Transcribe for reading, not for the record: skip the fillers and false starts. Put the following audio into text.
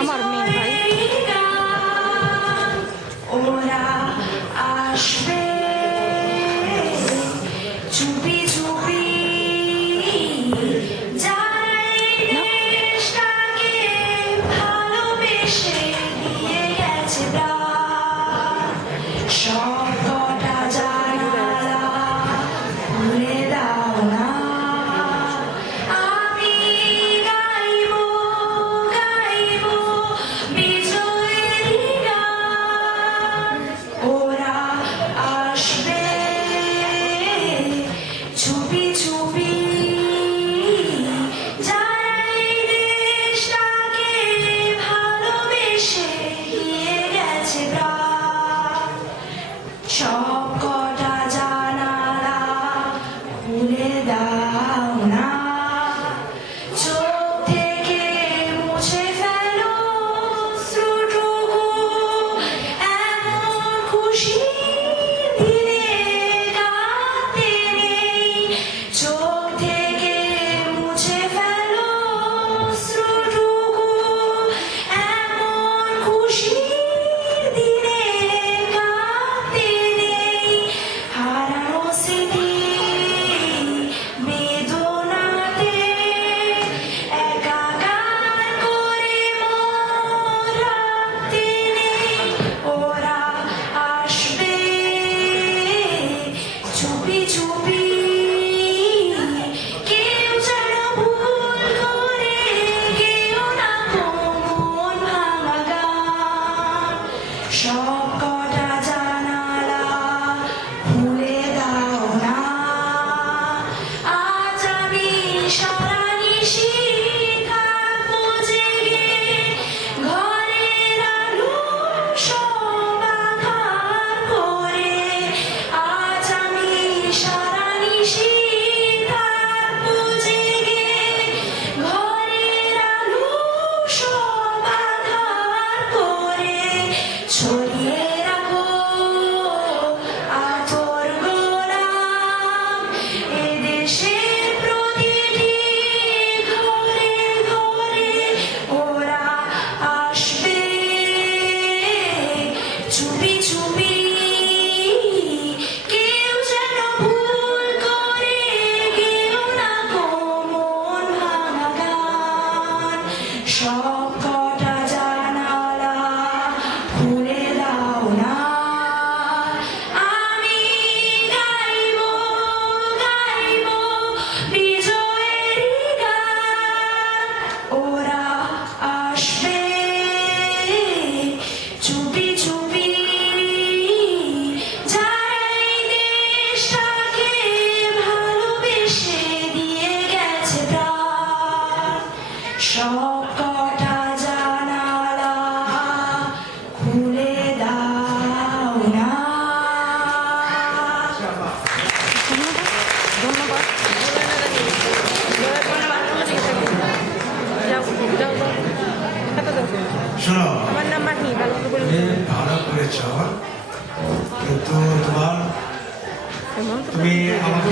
আমার মেয়ে ভাই ওরা আসবে চুপি চুপি দেশটাকে ভালোবেসে দিয়ে গেছে প্রাণ সব কটা জানালা খুলে দাও না আমি গাইব গাইব বিজয়ের গান ওরা আসবে চুপি চুপি যারা এই দেশটাকে ভালোবেসে দিয়ে গেছে প্রাণ সব কটা জানালা খুলে দাও না চোখ থেকে মুছে ফেলো অশ্রুটুকু এমন খুশির দিনে কাঁদতে নেই চোখ থেকে মুছে ফেলো অশ্রুটুকু এমন খুশির দিনে কাঁদতে নেই হারানো স্মৃতি বেদনাতে একাকার করে মন রাখতে নেই ওরা আসবে চুপি চুপি কেউ যেন ভুল করে কেউ না মন ভাঙা গান সব কটা জানালা খুলে দাও না আজ আমি সারা নিশি থাকবো জেগে ঘরের আলো সব আঁধার করে আজ আমি সারা নিশি থাকবো জেগে ঘরের আলো সব আঁধার করে ছড়িয়ে রাখো আতর গোলাপ এদেশের প্রতিটি ঘরে ঘরে ওরা আসবে চুপি চুপি কেউ যেন ভুল করে কেউ না মন ভাঙা গান সব কটা জানালা খুলে দাও না আমি গাইব গাইব বিজয়ের গান ওরা আসবে চুপি চুপি যারা এই দেশটাকে ভালোবেসে দিয়ে গেছে প্রাণ সব কটা জানালা খুলে দাও না ধন্যবাদ শোনো আমার নাম মাহি ভালো করে বলুন তুমি ভালো করেছ কিন্তু তুমি আমাকে